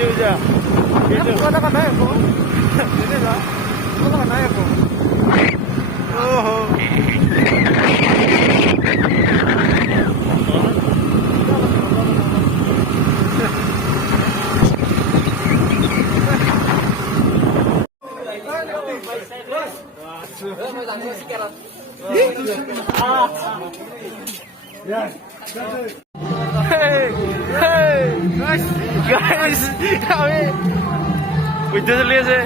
সৰস্বতী পূজা কথা নাই আকৌ কথা নাই আকৌ বুদ্ধ চলি আছে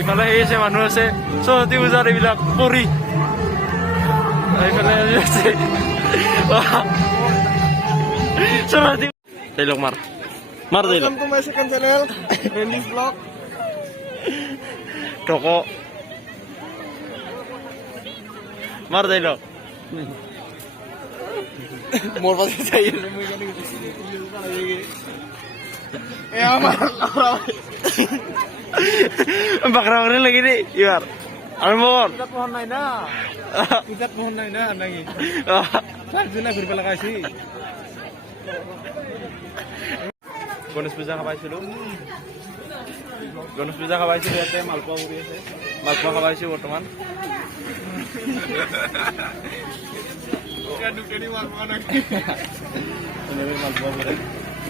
ইফালে সেই আছে মানুহ আছে সৰস্বতী পূজাৰ এইবিলাক পৰি এইফালে আছে সৰস্বতী ডাইলগ মাৰ dialogue to my second channel Randy's vlog talk মাৰ ডাইলগ মোৰ পাছে চাই মই জানি এ আমাৰ বাকৰা বাকৰি লাগি দেই ইয়াৰ আৰম্ভ কৰ কিতাপ পঢ়া নাই না কিতাপ পঢ়া নাই না নাকি পাঁচদিনা ঘূৰিব লগা হৈছে গণেশ পূজা খাবাইছিলোঁ গণেশ পূজা খাবাইছিলোঁ ইয়াতে মালপোৱা কৰি আছে মালপোৱা খাবাইছোঁ বৰ্তমান মালপোৱা কৰে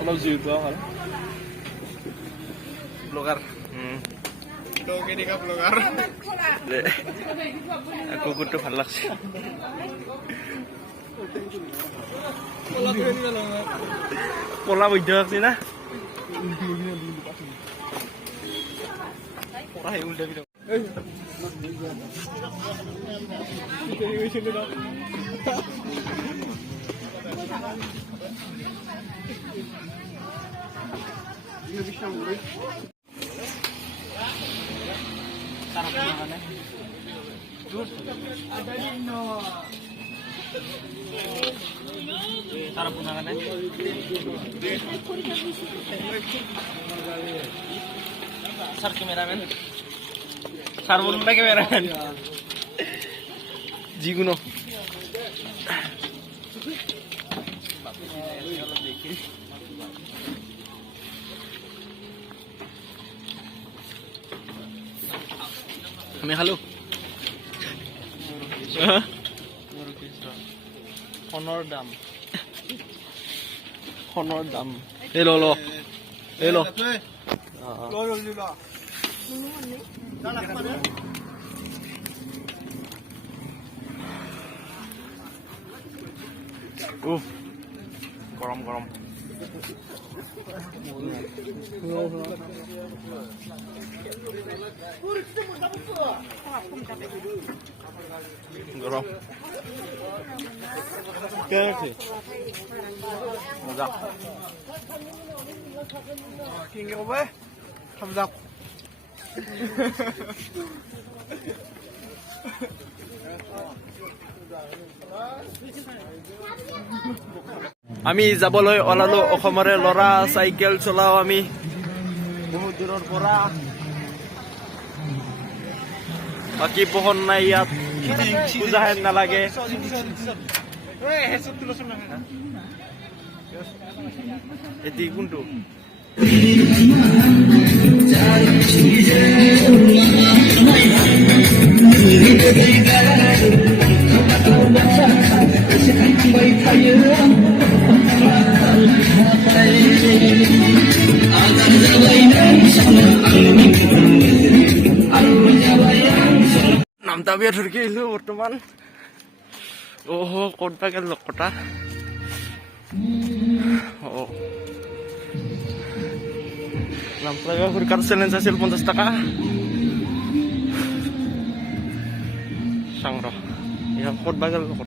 অলপ জুই পোৱা ভাল ব্লগাৰ কুকুৰটো ভাল লাগছে কলা বৈদ্য লাগছে না Sar cameraman. Sar boleh cameraman. Jiguno. Kami halo. Honor dam. Honor dam. Hello lo. Hello. গরম গরম কে আছে মজা কিং হবে thumbs up আমি যাবলৈ ওলালো অসমৰে লৰা চাইকেল চলাও আমি বহুত দূৰৰ পৰা বাকী পোহৰ নাই ইয়াত পূজা হেন নালাগে এটি কোনটো নামটা বিয়া ধৰকি আহিলো বৰ্তমান ক'ত বা গেল লগকটা নামটা সৰকাৰ চেলেঞ্জ আছিল 50 টকা চাং ৰ ক'ত বা গেল